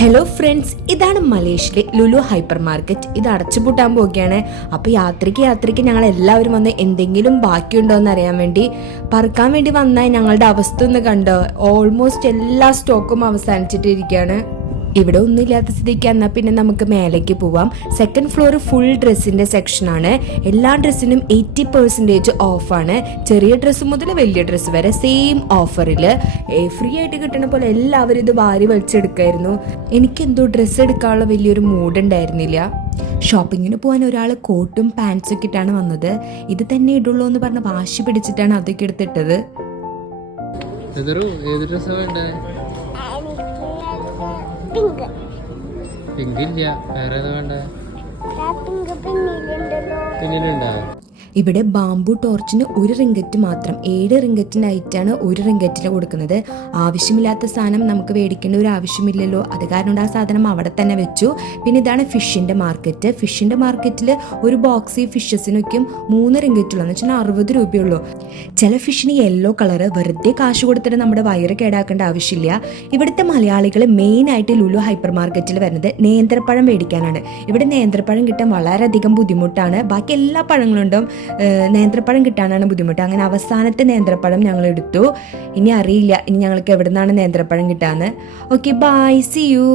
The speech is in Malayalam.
ഹലോ ഫ്രണ്ട്സ്, ഇതാണ് മലേഷ്യയിലെ ലുലു ഹൈപ്പർ മാർക്കറ്റ്. ഇത് അടച്ചുപൂട്ടാൻ പോവുകയാണ്. അപ്പോൾ യാത്രയ്ക്ക് ഞങ്ങൾ എല്ലാവരും വന്ന് എന്തെങ്കിലും ബാക്കിയുണ്ടോ എന്ന് അറിയാൻ വേണ്ടി പറക്കാൻ വേണ്ടി വന്നാൽ ഞങ്ങളുടെ അവസ്ഥ ഒന്ന് കണ്ടോ. ഓൾമോസ്റ്റ് എല്ലാ സ്റ്റോക്കും അവസാനിച്ചിട്ടിരിക്കുകയാണ്. ഇവിടെ ഒന്നുമില്ലാത്ത സ്ഥിതിക്ക് എന്നാൽ പിന്നെ നമുക്ക് മേലേക്ക് പോവാം. സെക്കൻഡ് ഫ്ലോർ ഫുൾ ഡ്രസ്സിന്റെ സെക്ഷനാണ്. എല്ലാ ഡ്രസ്സിനും 80% ഓഫാണ്. ചെറിയ ഡ്രസ്സ് മുതൽ വലിയ ഡ്രസ്സ് വരെ സെയിം ഓഫറിൽ ഫ്രീ ആയിട്ട് കിട്ടുന്ന പോലെ എല്ലാവരും ഇത് വാരി വലിച്ചെടുക്കായിരുന്നു. എനിക്കെന്തോ ഡ്രസ്സ് എടുക്കാനുള്ള വലിയൊരു മൂഡ് ഉണ്ടായിരുന്നില്ല. ഷോപ്പിങ്ങിന് പോകാൻ ഒരാൾ കോട്ടും പാൻസും ഒക്കെ ഇട്ടാണ് വന്നത്. ഇത് തന്നെ ഇടുള്ളൂ എന്ന് പറഞ്ഞ് വാശി പിടിച്ചിട്ടാണ് അതൊക്കെ എടുത്തിട്ടത്. പിങ്ക് ഇല്ല, വേറെ ഏതാ വേണ്ട? പിന്നിലുണ്ടോ? ഇവിടെ ബാംബു ടോർച്ചിന് 1 റിങ്കറ്റ് മാത്രം 7 റിങ്കറ്റിനായിട്ടാണ് 1 റിങ്കറ്റിന് കൊടുക്കുന്നത്. ആവശ്യമില്ലാത്ത സാധനം നമുക്ക് മേടിക്കേണ്ട ഒരു ആവശ്യമില്ലല്ലോ, അത് കാരണം ആ സാധനം അവിടെ തന്നെ വെച്ചു. പിന്നെ ഇതാണ് ഫിഷിൻ്റെ മാർക്കറ്റ്. ഫിഷിൻ്റെ മാർക്കറ്റിൽ ഒരു ബോക്സ് ഫിഷസിനൊക്കെയും 3 റിങ്കറ്റുള്ളൂ, എന്ന് വെച്ചാൽ 60 രൂപയുള്ളൂ. ചില ഫിഷിന് യെല്ലോ കളറ്, വെറുതെ കാശ് കൊടുത്തിട്ട് നമ്മുടെ വയറ് കേടാക്കേണ്ട ആവശ്യമില്ല. ഇവിടുത്തെ മലയാളികൾ മെയിനായിട്ട് ലുലു ഹൈപ്പർ മാർക്കറ്റിൽ വരുന്നത് നേന്ത്രപ്പഴം മേടിക്കാനാണ്. ഇവിടെ നേന്ത്രപ്പഴം കിട്ടാൻ വളരെയധികം ബുദ്ധിമുട്ടാണ്. ബാക്കി എല്ലാ പഴങ്ങളുണ്ടും, നേന്ത്രപ്പഴം കിട്ടാനാണ് ബുദ്ധിമുട്ട്. അങ്ങനെ അവസാനത്തെ നേന്ത്രപ്പഴം ഞങ്ങൾ എടുത്തു. ഇനി അറിയില്ല ഇനി ഞങ്ങൾക്ക് എവിടെ നിന്നാണ് നേന്ത്രപ്പഴം കിട്ടാന്ന്. Okay, bye, see U.